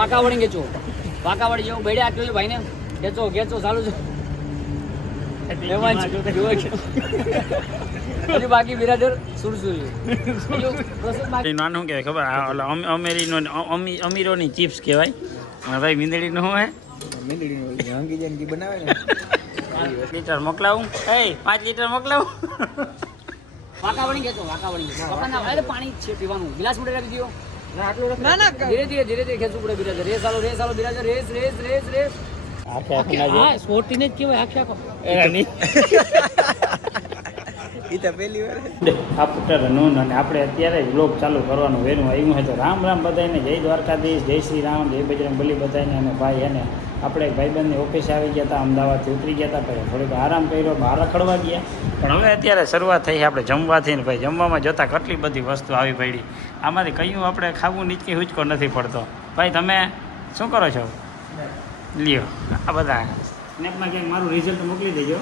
વાંકાવળી ખેંચો વાંકાવળી જેવું બેડે આટલું છે ભાઈને. ગેચો ગેચો ચાલુ બાકી બિરાદર સુરસુરી. નાનું કહેવાય ખબર? અમેરીનો અમીરોની ચિપ્સ કહેવાય. ભાઈ મીંદડીનું શું હે? લીટર મોકલાવું? એ પાંચ લીટર મોકલાવું? વાંકાવળી ખેંચો વાંકાવળી પાણી છે પીવાનું. ગિલાસ મોટે રાખી દો ના ના ધીરે ધીરે ધીરે ધીરે ખેંચવું પડે બિરાદર રેસ આલો રેસ આલો બિરાદર રેસ રેસ રેસ રેસ. આખે આખું ના હા સ્પોર્ટીને જ કહેવાય આખે આખો. જાય આ પુત્ર નૂન અને આપણે અત્યારે જ બ્લોગ ચાલુ કરવાનું વેનું આવ્યું હોય તો રામ રામ બધાને જય દ્વારકાધીશ જય શ્રી રામ જય બજરંગ બલી બધાને અને ભાઈ એને. આપણે એક ભાઈબંધની ઓફિસે આવી ગયા હતા અમદાવાદથી ઉતરી ગયા હતા પછી થોડીક આરામ કર્યો બહાર રખડવા ગયા. પણ હવે અત્યારે શરૂઆત થઈ આપણે જમવાથી ને ભાઈ જમવામાં જતાં કેટલી બધી વસ્તુ આવી પડી. આમાંથી કયું આપણે ખાવું નીચકી હુચકો નથી પડતો. ભાઈ તમે શું કરો છો? લ્યો આ બધા. સ્નેપમાં ક્યાંક મારું રિઝલ્ટ મોકલી દેજો.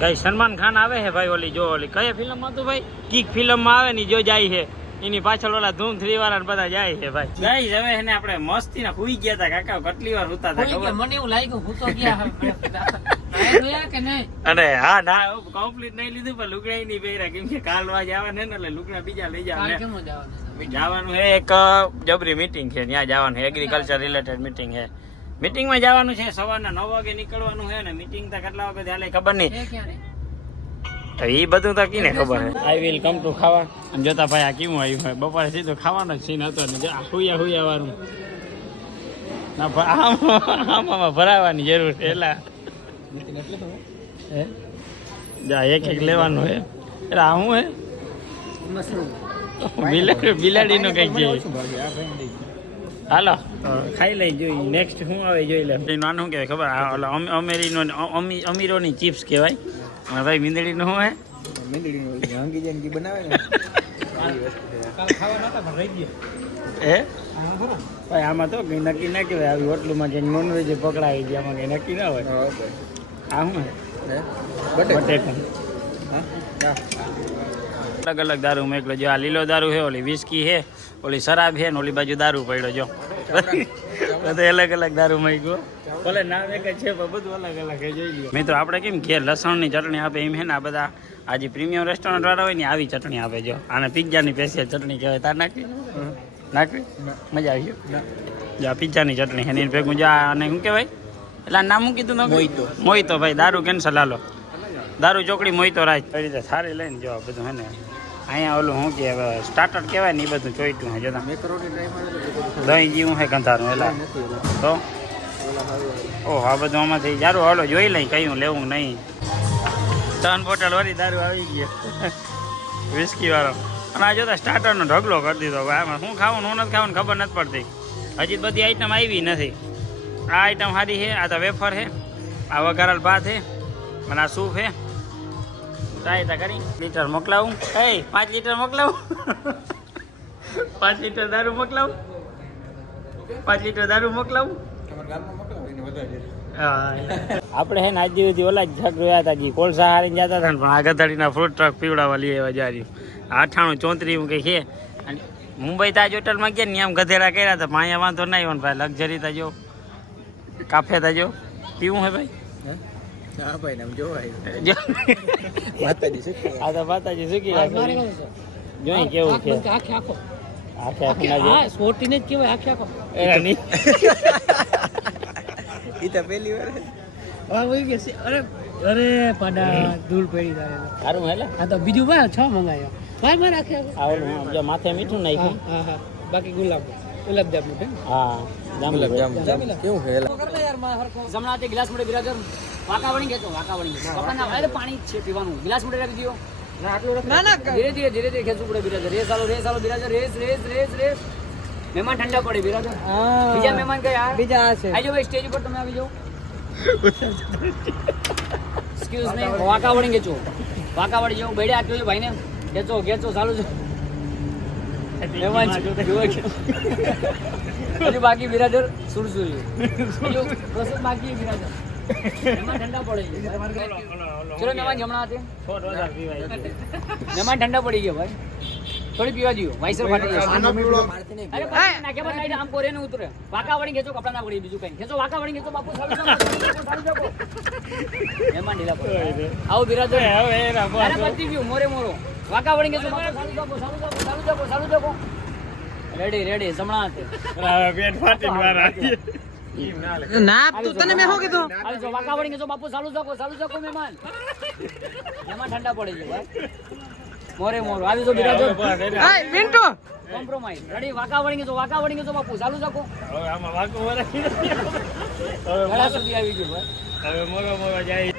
કઈ સલમાન ખાન આવે છે ભાઈ ઓલી જો ઓલી કયા ફિલ્મમાં હતું ભાઈ? કીક ફિલ્મમાં આવે ને જો જાય છે. એની પાછળ ઓલા ધૂમ થ્રી વાળા બધા જાય છે ભાઈ. ગઈ હવે એને આપણે મસ્તી ના હુઈ ગયા હતા કાકા કેટલી વાર હુતા હતા મને એવું લાગ્યું હું તો ગયા જોયા કે નહીં? અરે હા ના. કમ્પ્લીટ નહીં લીધું પણ લુગડા નહીં પહેર્યા કેમ કે કાલ વાજ ને એટલે લુગડા બીજા લઈ જાવ જવાનું જવાનું છે એક જબરી મીટિંગ છે ત્યાં જવાનું છે એગ્રીકલ્ચર રિલેટેડ મીટિંગ છે. મીટિંગમાં જવાનું છે સવારના નવ વાગે નીકળવાનું છે ને મીટિંગ તો કેટલા વાગે ચાલે ખબર નહીં. તો એ બધું તો કીને ખબર છે આઈ વિલ કમ ટુ ખાવા. અને જોતા ભાઈ આ કેવું આવ્યું હોય? બપોરે સીધો ખાવાનો જ સીન હતો ને હુયા હુયા વાળું. ના આમ આમાં ભરાવાની જરૂર છે એલા. હે? જા એક એક લેવાનું હે. એટલે આ હું હે? બિલાડીનો કંઈક છે હાલો. ખાઈ લઈ જોઈ નેક્સ્ટ શું આવે જોઈ લે નાનું કહેવાય ખબર? અમેરીનો અમીરોની ચિપ્સ કહેવાય અને ભાઈ મીંદડી શું હે? એ ભાઈ આમાં તો કઈ નક્કી ના કહેવાય. આવી હોટલુમાં જઈને નોનવેજ પકડાવી ગયા આમાં કઈ નક્કી ના હોય. આ શું બટેકા. અલગ અલગ દારૂ મોકલો. જો આ લીલો દારૂ છે ઓલી વિસ્કી છે ઓલી શરાબ છે ને ઓલી બાજુ દારૂ પડ્યો જો. બધે અલગ અલગ દારૂ મેક્યો ભલે નામ એક છે પણ બધું અલગ અલગ જોઈ લ્યો. મિત્રો આપણે કેમ ઘેર લસણની ચટણી આપે? એમ હે ને આ બધા આજે પ્રીમિયમ રેસ્ટોરન્ટ વાળા હોય ને આવી ચટણી આપે જો. આને પિઝાની સ્પેશિયલ ચટણી કહેવાય. તાર નાખી નાખવી? મજા આવી ગયો જો આ પિઝાની ચટણી એની ભેગું જા અને શું કહેવાય? એટલે આ નામ કીધું તમે? મોહિતો મોહિતો ભાઈ. દારૂ કેન્સલ હાલો. દારૂ ચોકડી મોહિતો રાજ કઈ રીતે સારી લઈને જો બધું હે ને. અહીંયા ઓલું શું કે સ્ટાર્ટર કહેવાય ને એ બધું ચોઈટું છે. જોતા દહીં જેવું છે ગંધારું, એલા. તો? ઓહ, આ બધું આમાંથી સારું હાલો જોઈ લઈ કયું લેવું નહીં. ત્રણ બોટલ દારૂ આવી ગયો વિસ્કી અને આ જોતા સ્ટાર્ટરનો ઢગલો કરી દીધો. આમાં શું ખાવું હું નથી ખાવાનું ખબર નથી પડતી. હજી બધી આઈટમ આવી નથી. આ આઈટમ સારી છે, આ તો વેફર છે, આ વઘારેલ ભાત છે, અને આ સૂપ છે. સહાયતા કરી. લીટર મોકલાવું. એ, પાંચ લીટર મોકલાવું. પાંચ લીટર દારૂ મોકલાવું. પાંચ લીટર દારૂ મોકલાવું? આપણે હે ને આજ સુધી ઓલા જ ટ્રક જોયા હતા જી કોલસા હારીને જતા હતા પણ આ ગધાડીના ફ્રૂટ ટ્રક પીવડાવવા લઈ આવ્યા જારી અઠાણું ચોત્રીસ એવું કંઈ છે. અને મુંબઈ તાજ હોટલમાં ગયા ને આમ ગધેડા કર્યા હતા પણ અહીંયા વાંધો નહીં હોય ભાઈ લક્ઝરી તાજો કાફે તાજો પીવું હે ભાઈ? જો. આ તો માતાજી સુખી મારે રાખે કહું છું. જોઈ કેવું છે. આખે આખો. હા સ્પોર્ટીને જ કહેવાય આખે. નહીં. હા વહી ગયા અરે અરે પાડા ધૂળ પડી સારું હેલે. આ તો બીજું ભાઈ છ મંગાયો. ભાઈ મારે આખે માથે મીઠું નાખ્યું. હા હા. બાકી ગુલાબ ગુલાબ જામનું છે. હા જમણા હાથે ગ્લાસ મોટે બિરાજર ખેંચો વાંકાવળી ખેંચો વાંકાના અરે પાણી છે પીવાનું. ગ્લાસ મોટે રાખી દો ના ના ધીરે ધીરે ધીરે ધીરે ખેંચવું પડે બિરાજર રેસ આલો રેસ આલો બિરાજર રેસ રેસ રેસ રેસ. મહેમાન ઠંડા પડે બિરાજર બીજા મહેમાન કયા? બીજા આ છે આવજો ભાઈ સ્ટેજ ઉપર તમે આવી જાઓ. એક્સક્યુઝ મી વાંકાવળી ખેંચો વાંકાવળી જેવું બેડે આપ્યો છે ભાઈને. ખેંચો ખેંચો ચાલુ છે. બાકી બિરાજર સુરસુરી. બાકી બિરાજર ચલો મહેમાન જમણા મહેમાન ઠંડા પડી ગયા ભાઈ થોડી પીવા દો વાઇસર ફાટી જશે આનો પીવડો અરે પછી નાખ્યા બાદ લાઈટ આમ કોરે ને ઉતરે વાકા વળી ગેચો કપડા ના પડી બીજું કઈ ગેચો વાકા વળી ગેચો બાપુ સારું સારું મહેમાન ઢીલા પડે આવો બિરાજો હવે એના અરે પતી ગયું મોરે મોરો વાકા વળી ગેચો બાપુ સારું જાઓ, સારું જાઓ, સારું જાઓ, સારું જાઓ. રેડી રેડી જમણા હતી હવે પેટ ફાટીને વાર આવી ના તું તને મેં શું કીધું? આવી જો વાકા વળી જો બાપુ સાલું જાઓ, સાલું જાઓ, મહેમાન. મહેમાન ઠંડા પડી જાય ભાઈ મોરે મોરો. આવી જો બિરાજો હાય મિન્ટો કોમ્પ્રોમાઇઝ રેડી. વાંકા વળી જો વાંકા વળી જો બાપુ ચાલુ જાકો હવે આમાં વાકો વળે. હવે મોરા સુધી આવી ગયું ભાઈ હવે મોરો મોરો જાય.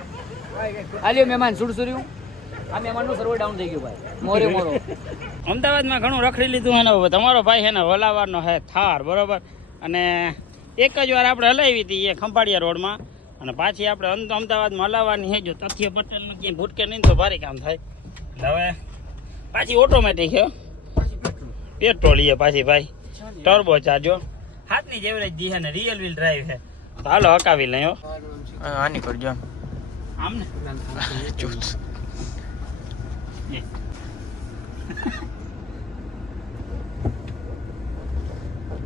આલ્યો મહેમાન સુડસુર્યું આ મહેમાનનું સર્વર ડાઉન થઈ ગયું ભાઈ. મોરે મોરો. અમદાવાદમાં ઘણું રખડી લીધું હે ને તમારો ભાઈ છે ને વલાવારનો હે થાર બરોબર? અને એક જ વાર આપણે હલાવી હતી એ ખંભાળિયા રોડમાં. અને પાછી આપણે અમ- અમદાવાદમાં હલાવવાની છે જો તથ્ય પટેલનું ક્યાંય ભૂટકે નહીં તો ભારે કામ થાય. હવે પાછી ઓટોમેટિક છે પેટ્રોલ એ પાછી ભાઈ. ટર્બો ચાર્જો હાથની જેવરેજ એવરેજ દી છે ને રિયલ વ્હીલ ડ્રાઈવ છે તો હાલો હકાવી લઈ હો. આની કરજો. આમ ને? ચૂસ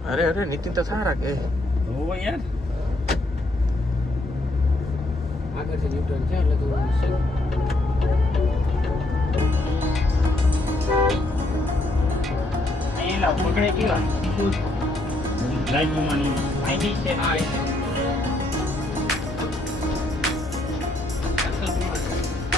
અરે અરે નીતિન તો સારા કે. હોવો યાર આગળથી ન્યુટ્રલ છે એટલે તું અહીં લાવ પકડે કેવા? લાઈટ મોમાની અહીંથી છે.